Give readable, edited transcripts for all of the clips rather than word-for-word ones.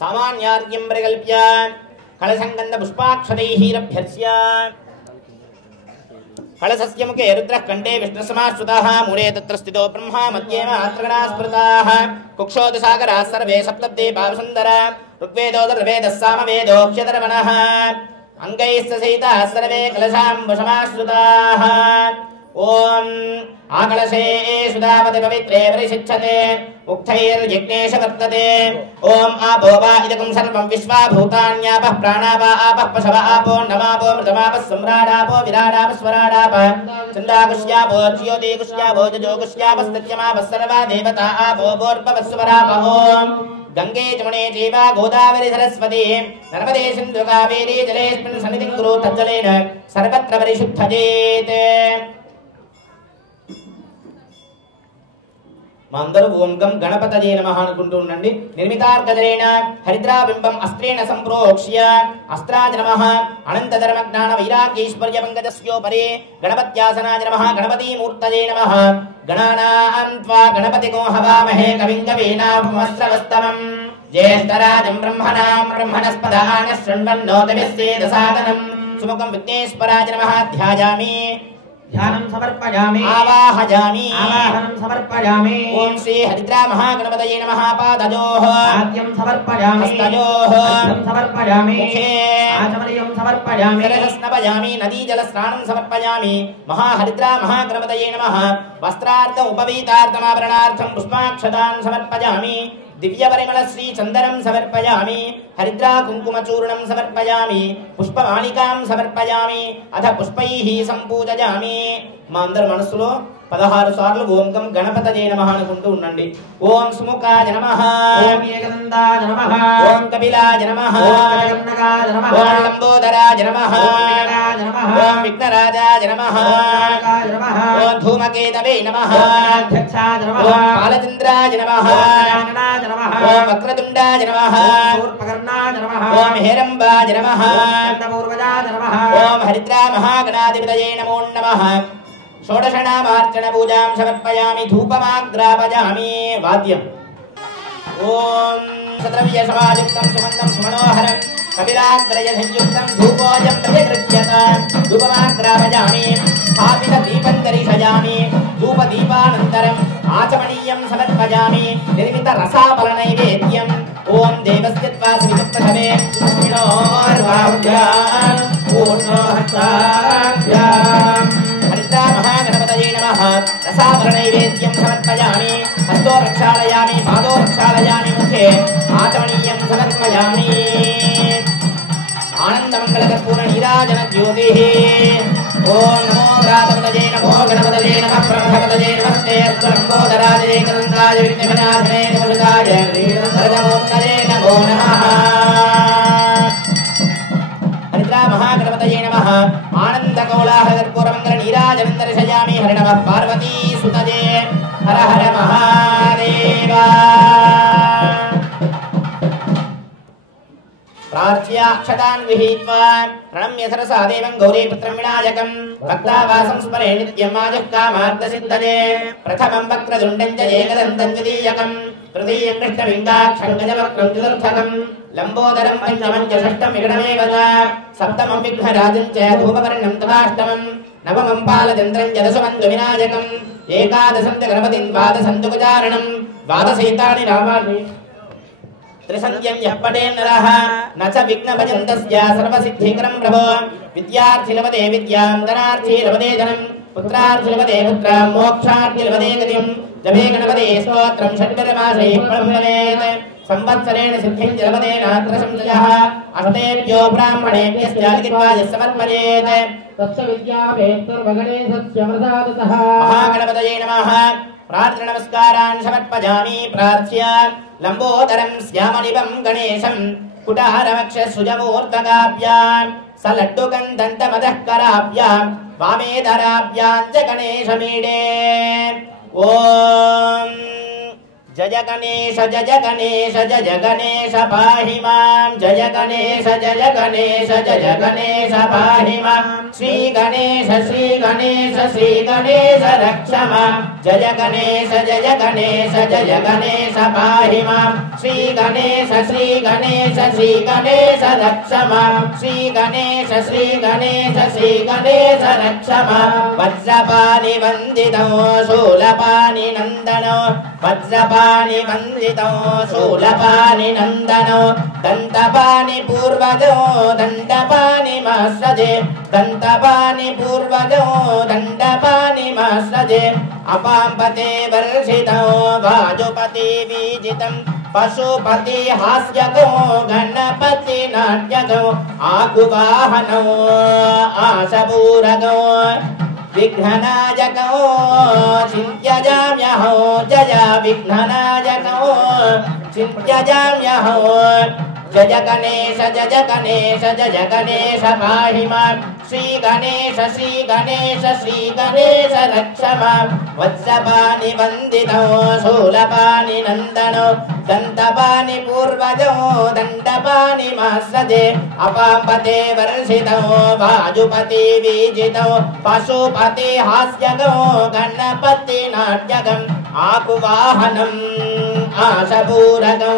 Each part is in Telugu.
सामान्यार्घ्यं परिकल्प्य कलशंगंध पुष्पाक्षतैः रभ्यर्च्य कलशस्य मुखे रुद्रः कंठे विष्णुसमाश्रुतः मूले तत्र स्थितो ब्रह्मा मध्ये मात्रगणाः स्मृताः कुक्षोदसागराः सर्वे सप्तब्दे भावसुन्दरा ऋग्वेदोऽथर्ववेदः सामवेदोऽक्षतर्वणः अंगैश्च सहिताः सर्वे कलशाम्बुसमाश्रुताः ओम आकलशे सुधावते पवित्रे परिशिच्छते उक्थैर्यज्ञेश वर्तते ओम आपो वा इदकं सर्वं विश्वा भूतान्यापः प्राणा वा आपः पशव आपो नमापो मृतमापः सम्राडापो विराडापः स्वराडापः चन्द्राकुश्यापो ज्योतिकुश्यापो जजोकुश्यापस्तत्यमापः सर्वा देवता आपो भूर्भुवस्वराप ओम गंगे जमुने चैव गोदावरी सरस्वती नर्मदे सिन्धु कावेरी जलेऽस्मिन् सन्निधिं कुरु तज्जलेन सर्वत्र परिशुद्धजेत् मंदरु ओम गम गणपतये नमः अनुకుంటూ ఉండండి నిర్మితార్కజరేణ హరిద్రాబింబం అస్త్రేణ సంప్రోక్ష్య అస్త్రాయ నమః అనంత ధర్మ జ్ఞాన వైరాగ్యేశ్వర్య పంకజస్యోపరి గణపత్యాసనాయ నమః గణపతి మూర్తయే నమః గణానాం త్వా గణపతిగో హవామహే కవిం కవీనామస్రవస్తమం జ్యేష్ఠరాజం బ్రహ్మణాం బ్రహ్మణస్పదాన శృణ్వన్నోతవిస్సేదసాదనం సుముఖం విఘ్నేశ్వరాయ నమః ధ్యాయామి ध्यानं समर्पयामि आवाहयामि आवाहनं समर्पयामि ओम श्री हरिद्रा महागणपतये नमः पादयोः आद्यं समर्पयामि हस्तयोः अर्घ्यं समर्पयामि मुखे आचमनीयं समर्पयामि शिरस्नपयामि नदी जलस्नानं समर्पयामि महाहरिद्रा महागणपतये नमः वस्त्रार्थं उपवीतार्थमाभरणार्थं पुष्पाक्षतान् समर्पयामि दिव्य परिमल श्री चंदनं समर्पयामि हरिद्रा कुंकुमचूर्णं समर्पयामि पुष्पमालिकां समर्पयामि अथ पुष्पैः संपूजयामि మా అందరి మనసులో 16 సార్లు ఓం గం గణపతయే నమః అనుకుంటూ ఉండండి ఓం సుముఖాయ నమః ఓం ఏకదంతాయ నమః ఓం కపిలాయ నమః ఓం గణనాయ నమః ఓం లంబోదరాయ నమః ఓం విఘ్నరాజాయ నమః ఓం ధూమకేతవే నమః ఓం బాలచంద్రాయ నమః ఓం వక్రతుండాయ నమః ఓం హేరంబాయ నమః ఓం హరిద్రా మహాగణాధిపతయే నమో నమః षोडशनामार्चन पूजां समर्पयामि धूपमाग्रापयामि वाद्यम् ओम सद्रव्य समायुक्तं सुमन्दं सुमनोहरं कपिलाग्रय संयुक्तं धूपोऽयं प्रतिगृह्यत धूपमाग्रापयामि स्थापित दीपं दर्शयामि धूपदीपानन्तरम् आचमनीयं समर्पयामि निर्मित रसाफलनैवेद्यम् ओम देवस्य त्वा सवितप्रथमे विष्णोर्वाभ्याम् पूर्णोहस्ताभ्याम् हरिद्रा महागणपतये नमः रसाभरणनैवेद्यं समर्पयामि हस्तो प्रक्षालयामि पादो प्रक्षालयामि मुखे आचमनीयं समर्पयामि आनन्दमङ्गलकर्पूर नीराजन ज्योतिः ओम नमो व्रातपतये नमो गणपतये नमः ब्रह्मपतये नमस्ते लम्बोदराय एकदन्ताय विघ्नविनाशने नमस्काय सरजमोत्तरे नमो नमः हरिद्रा महागणपतये नमः आनन्दकौलाहलकर्पूरमङ्गल नीराजनं दर्शयामि हर नमः पार्वती सुतये हर हर महादेव प्रार्थ्य अक्षतान् गृहीत्वा प्रणम्य सरसा देवं गौरीपुत्रं विनायकं भक्तावासं स्मरे नित्यं माजःकामार्थसिद्धये प्रथमं वक्रतुण्डं च एकदन्तं द्वितीयकं तृतीयं कृष्णविङ्गाक्षं गजवक्त्रं चतुर्थकं लम्बोदरं पञ्चमं च षष्ठं विगणमेव च सप्तमं विघ्नराजं च धूपवर्णं तथाष्टमं नवमं बालचन्द्रं च दशमं च विनायकं एकादशं च गणपतिं द्वादशं च गजाननं द्वादशैतानि नामानि त्रिसंज्ञं यः पठेन्नरः न च विघ्नभजन्तस्य सर्वसिद्धिकरं प्रभो विद्यार्थी लभते विद्यां धनार्थी लभते धनं पुत्रार्थी लभते पुत्रां मोक्षार्थी लभते गतिं जपे गणपते स्तोत्रं षड्विधमासैः प्रणम्येत् संवत्सरेण सिद्धिं च लभते नात्र संशयः अष्टेभ्यो ब्राह्मणेभ्यश्च लिखित्वा यः समर्पयेत् तस्य विद्याभेत्तुर्वगणेशस्य प्रसादतः महागणपतये नमः प्रार्थना नमस्कारान् समर्पयामि प्रार्थ्य लंबोदरं श्यामनिभं गणेशं कुटारवक्षसुजमूर्धकाभ्यां सलड्डुकन्दन्तमदःकराभ्यां वामेधराभ्यां च गणेशमीडे ॐ जय गणेश जय गणेश जय गणेश पाहि मां जय गणेश जय गणेश जय गणेश पाहि मां श्री गणेश रक्ष मां जय गणेश जय गणेश पाहि मां श्री गणेश रक्ष मां श्री गणेश रक्ष मां वज्रपाणि वन्दितो शूलपाणि नन्दनो वज्रपाणि वन्दितो शूलपाणि नन्दनो दन्तपाणि पूर्वजो दण्डपाणि मास्रजे दन्तपाणि पूर्वजो दण्डपाणि मास्रजे अपाम्पते वर्षितो वाजुपति वीजितं पशुपति हास्यको गणपति नाट्यको आकुवाहनो आशपूरको विघ्ननायको चिन्त्यजाम्यहो जय विघ्ननायको चिन्त्यजाम्यहो जय गणेश पाहि मां श्री गणेश रक्ष मां वत्सपाणि वन्दितो शूलपाणि नन्दनो दन्तपाणि पूर्वजो दण्डपाणि मास्रजे अपाम्पते वर्षितो वाजुपति वीजितो पशुपति हास्यको गणपति नाट्यकम् आकुवाहनम् आशपूरको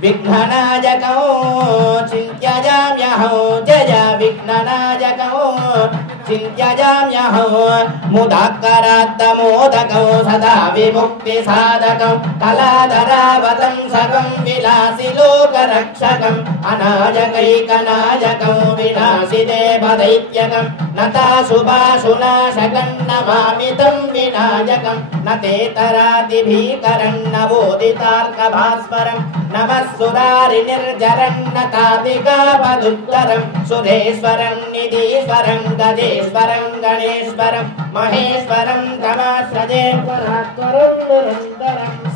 विघ्ननायको चिन्त्यजाम्यहो जय विघ्ननायको चिन्त्यजाम्यहो मुदाकरात्तमोदको सदा विमुक्तिसाधकं कलाधरावतं सकं विलासि लोकरक्षकम् अनायकैकनायकं विनाशि देवदैत्यकं नताशुभाशुनाशकं नमामि तं विनायकं न तेतरातिभीकरं नवोदितार्कभास्वरं नमः सुरारिनिर्जरं नतादिकापदुत्तरं सुरेश्वरं निधीश्वरं गजेश्वरं गणेश्वरं महेश्वरं तमाश्रजे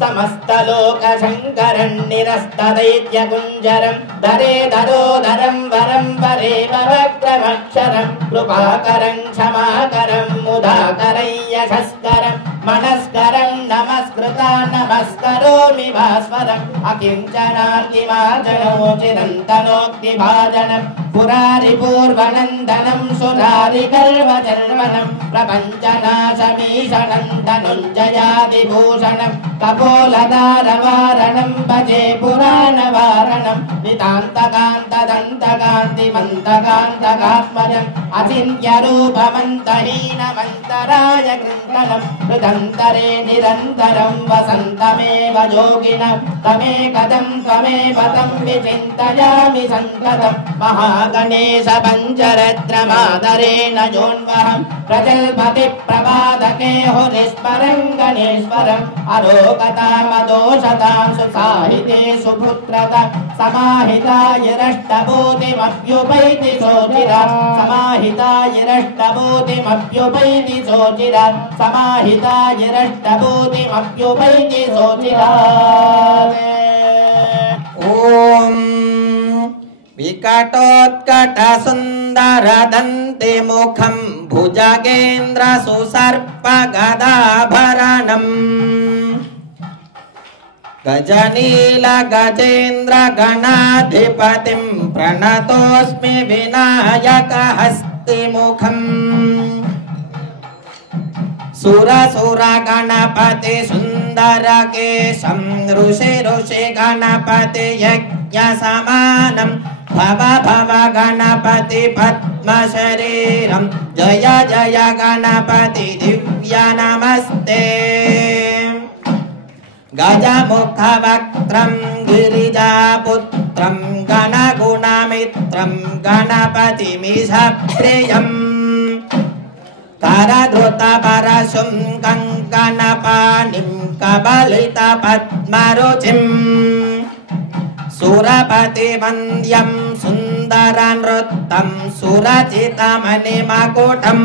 समस्तलोकशङ्करं निरस्तदैत्यकुञ्जरं धरे धरोधरं वरं वरे वक्त्रमक्षरं कृपाकरं क्षमाकरं मुदाकरं यशस्करं मनस्करं नमस्कृता नमस्करोमि भास्वरम् अकिञ्चनार्तिमार्जनो चिरन्तनोक्तिभाजनं पुरारिपूर्वनन्दनं सुरारिगर्वजर्वनं प्रपञ्चनाशमीशनं धनुञ्जयादिभूषणं कपोलदारवारणं भजे पुराणवारणं नितान्तकान्तदन्तकान्तिमन्तकान्तकात्मजम् अचिन्त्यरूपमन्तहीनमन्तराय कृन्तनं हृदन्तरे निरन्तरं वसन्तमेव योगिनं तमेकदं त्वमेव तं विचिन्तयामि सन्ततं महागणेश पञ्चरत्नमादरेण योन्वहं प्रजल्पति प्रभातके हुरिस्मरं गणेश्वरम् अरोगतामदोषतां सुसाहिते सुपुत्रता समाहितायरष्टभूतिमप्युपैति सोचिरा समाहितायरष्टभूतिमप्युपैति सोचिरा समाहितायरष्टभूतिमप्युपैति सोचिरा ॐ विकटोत्कटसुन्दरदन्तिमुखं भुजगेन्द्र सुसर्पगदाभरणम् गजनीलगजेन्द्र गणाधिपतिं प्रणतोऽस्मि विनायकहस्तिमुखम् सुरसुरगणपति सुन्दरकेशं ऋषि गणपति यज्ञसमानं भव गणपति पद्मशरीरं जय जय गणपति दिव्य नमस्ते गजमुखवक्त्रं गिरिजापुत्रं गणगुणमित्रं गणपतिमिषप्रियम् करधृतपरशुं कङ्कणपाणिं कबलितपद्मरुचिं सुरपतिवन्द्यं सुन्दरनृत्तं सुरचितमणिमकुटम्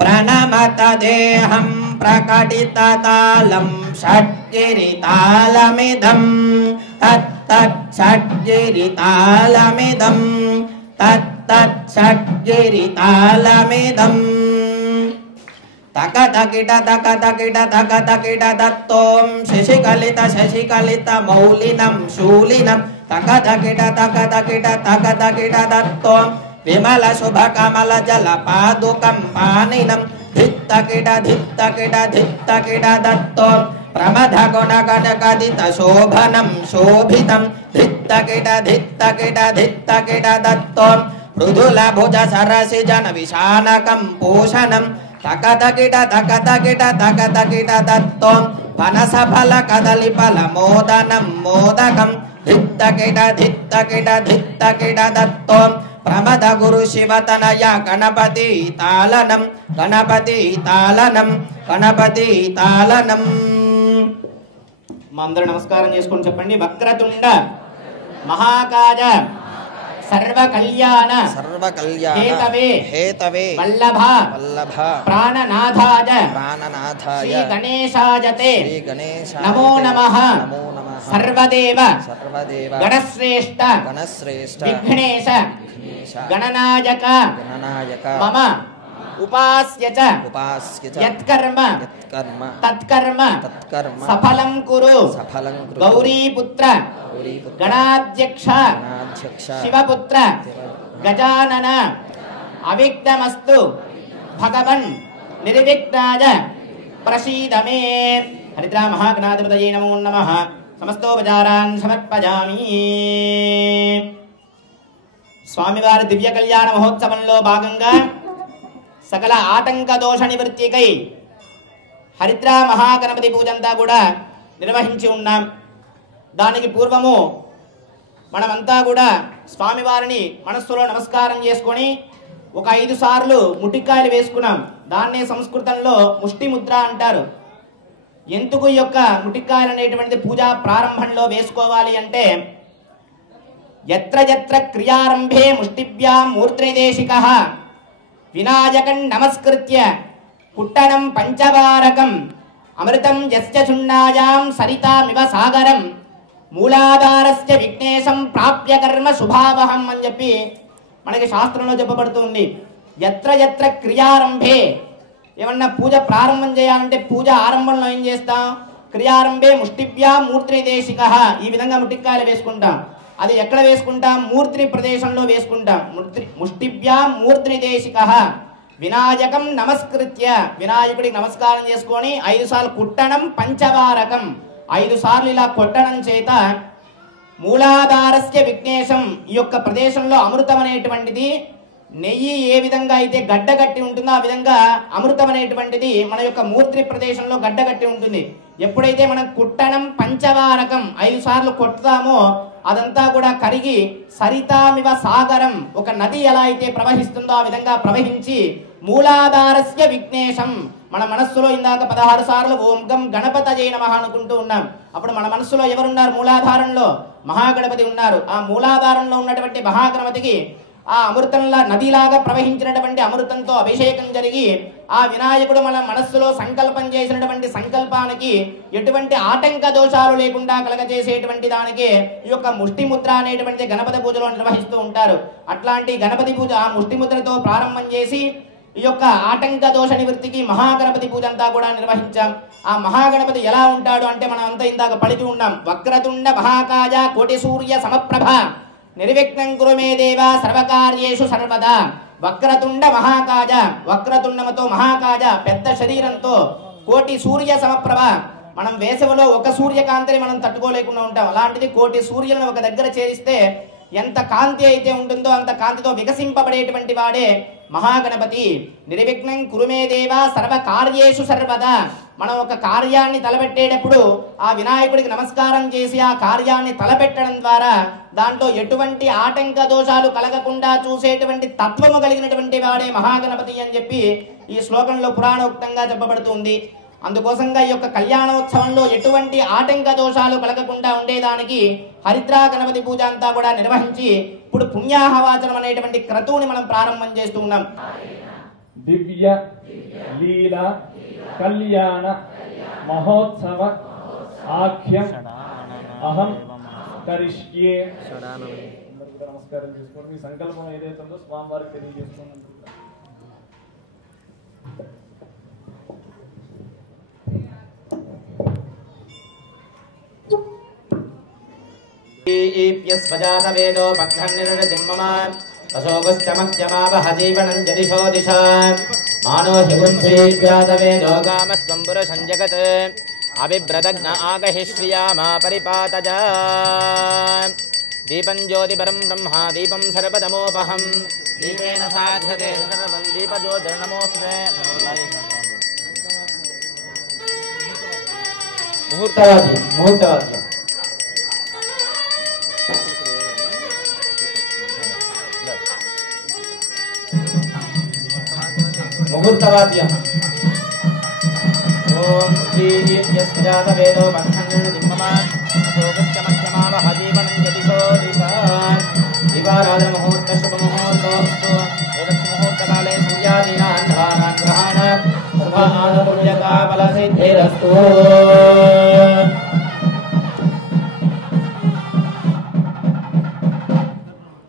प्रणमत देहं प्रकटिततालं षट्गिरितालमिदं तत्तच्छट्गिरितालमिदं तत्तच्छट्गिरितालमिदं तकतकिट तकतकिट तकतकिट दत्तों शशिकलित मौलिनं शूलिनं तकतकिट तकतकिट तकतकिट दत्तों विमल शुभ कमल जल पादुकं पानिनं धित्त किट दत्तो प्रमथ गुण गणकदित शोभनं शोभितं धित्त किट दत्तो मृदुल भुज सरसि जन विशानकं पूषणं तकत किट दत्तो पनस फल कदली फल मोदनं मोदकं धित्त किट दत्तो प्रमद गुरु शिवतनय गणपति तालनं మందరు నమస్కారం చేసుకొని చెప్పండి. వక్రతుండ మహాకాయ సర్వ కళ్యాణ హేతవే వల్లభ ప్రాణనాథాయ శ్రీ గణేశాయతే నమో నమః సర్వదేవ గణశ్రేష్ఠ విఘ్నేశ గణనాయక మమ ఉపాస్య చ యత్కర్మ తత్కర్మ సఫలం కురు గౌరీపుత్ర గణాధ్యక్ష శివపుత్ర గజానన అవిఘ్నమస్తు భగవన్ నిర్విఘ్నాయ ప్రసీద మే. హరిద్రా మహాగణాధిపతయే నమో నమః. సమస్తోపచారాన్ సమర్పయామి. స్వామివారి దివ్య కళ్యాణ మహోత్సవంలో భాగంగా సకల ఆటంక దోష నివృత్తికై హరిద్రా మహాగణపతి పూజంతా కూడా నిర్వహించి ఉన్నాం. దానికి పూర్వము మనమంతా కూడా స్వామివారిని మనస్సులో నమస్కారం చేసుకొని ఒక 5 సార్లు ముటిక్కాయలు వేసుకున్నాం. దాన్నే సంస్కృతంలో ముష్టి ముద్ర అంటారు. ఎందుకు ఈ యొక్క ముటిక్కాయలు అనేటువంటిది పూజా ప్రారంభంలో వేసుకోవాలి అంటే యత్ర యత్ర క్రియారంభే ముష్టిభ్యాం మూర్తిదేశికః వినాయకం నమస్కృత్య కుట్టనం పంచవారకం అమృతం యస్య శున్నాయాం సరితామివ సాగరం మూలాధారస్య విఘ్నేశం ప్రాప్య కర్మ శుభావహం అని చెప్పి మనకి శాస్త్రంలో చెప్పబడుతుంది. యత్ర యత్ర క్రియారంభే, ఏమన్నా పూజ ప్రారంభం చేయాలంటే పూజ ఆరంభంలో ఏం చేస్తాం? క్రియారంభే ముష్టిభ్యా మూర్తిదేశికః, ఈ విధంగా ముటిక్కాయలు వేసుకుంటాం. అది ఎక్కడ వేసుకుంటాం? మూర్తి ప్రదేశంలో వేసుకుంటాం. ముష్టిభ్యా మూర్తిదేశికః వినాయకం నమస్కృత్య, వినాయకుడికి నమస్కారం చేసుకొని 5 సార్లు కుట్టడం పంచవారకం, 5 సార్లు ఇలా కొట్టడం చేత మూలాధారస్య విఘ్నేశం, ఈ యొక్క ప్రదేశంలో అమృతం అనేటువంటిది, నెయ్యి ఏ విధంగా అయితే గడ్డగట్టి ఉంటుందో ఆ విధంగా అమృతం అనేటువంటిది మన యొక్క మూర్తి ప్రదేశంలో గడ్డగట్టి ఉంటుంది. ఎప్పుడైతే మనం కుట్టడం పంచవారకం 5 సార్లు కొట్టుతామో అదంతా కూడా కరిగి సరితామివ సాగరం, ఒక నది ఎలా అయితే ప్రవహిస్తుందో ఆ విధంగా ప్రవహించి మూలాధారస్య విఘ్నేశం, మన మనస్సులో ఇందాక 16 సార్లు ఓం గం గణపతయే నమః అనుకుంటూ ఉన్నాం. అప్పుడు మన మనస్సులో ఎవరున్నారు? మూలాధారంలో మహాగణపతి ఉన్నారు. ఆ మూలాధారంలో ఉన్నటువంటి మహాగణపతికి ఆ అమృతంలా నదిలాగా ప్రవహించినటువంటి అమృతంతో అభిషేకం జరిగి ఆ వినాయకుడు మన మనస్సులో సంకల్పం చేసినటువంటి సంకల్పానికి ఎటువంటి ఆటంక దోషాలు లేకుండా కలగజేసేటువంటి దానికి ఈ యొక్క ముష్టి ముద్ర అనేటువంటి గణపతి పూజలో నిర్వహిస్తూ ఉంటారు. అట్లాంటి గణపతి పూజ ఆ ముష్టి ముద్రతో ప్రారంభం చేసి ఈ యొక్క ఆటంక దోష నివృత్తికి మహాగణపతి పూజ అంతా కూడా నిర్వహించాం. ఆ మహాగణపతి ఎలా ఉంటాడు అంటే మనం అంతా ఇందాక పలికి ఉన్నాం. వక్రతుండ మహాకాయ కోటి సూర్య సమప్రభ నిర్విఘ్నం కురు మే దేవ సర్వకార్యేషు సర్వదా. వక్రతుండ మహాకాయ, వక్రతుండముతో మహాకాయ పెద్ద శరీరంతో, కోటి సూర్య సమప్రభ, మనం వేసవిలో ఒక సూర్యకాంతిని మనం తట్టుకోలేకుండా ఉంటాం. అలాంటిది కోటి సూర్యులను ఒక దగ్గర చేరిస్తే ఎంత కాంతి అయితే ఉంటుందో అంత కాంతితో వికసింపబడేటువంటి వాడే మహాగణపతి. నిర్విఘ్నం కురుమే దేవ సర్వకార్యేషు సర్వదా. మనం ఒక కార్యాన్ని తలపెట్టేటప్పుడు ఆ వినాయకుడికి నమస్కారం చేసి ఆ కార్యాన్ని తలపెట్టడం ద్వారా దాంట్లో ఎటువంటి ఆటంక దోషాలు కలగకుండా చూసేటువంటి తత్వము కలిగినటువంటి వాడే మహాగణపతి అని చెప్పి ఈ శ్లోకంలో పురాణోక్తంగా చెప్పబడుతుంది. అందుకోసంగా ఈ యొక్క కళ్యాణోత్సవంలో ఎటువంటి ఆటంక దోషాలు కలగకుండా ఉండేదానికి హరిద్రా గణపతి పూజ అంతా కూడా నిర్వహించి ఇప్పుడు పుణ్యాహవాచనం అనేటువంటి క్రతువుని మనం ప్రారంభం చేస్తూ ఉన్నాం. దివ్య లీల కళ్యాణ మహోత్సవ ఆఖ్యం అహం కరిష్యే. నమస్కారం చేసుకోండి. మీ సంకల్పం ఏదైతే ఉందో స్వామివారికి తెలియజేసుకోండి. ఈప్యస్వజాతవేదో పఘ్నన్నిరజిమ్మమా అశోకశ్చమహ్యమావహ జీవనం జదిశో దిశా मानो हिगुंसेव्यादवेदो कामस्वम्बुरशं जगत् अभिव्रतघ्न आगहि श्रियामा परिपातज दीपं ज्योतिपरं ब्रह्मा दीपं सर्वतमोपहं दीपेन साध्यते सर्वं दीपज्योतिर्नमोऽस्ते मुहूर्तवाद्य मुहूर्तवाद्य ओम श्रीयस्यात वेदो बन्धनं दिम्ममा शोकश्चमत्यमावह जीवनं यदिशो दिशान् दिवाराधन मुहूर्त शुभ मुहूर्तोऽस्तु एतत् मुहूर्तकाले सूर्यादीनां ग्रहाणां शुभानां पुण्यकामलसिद्धिरस्तु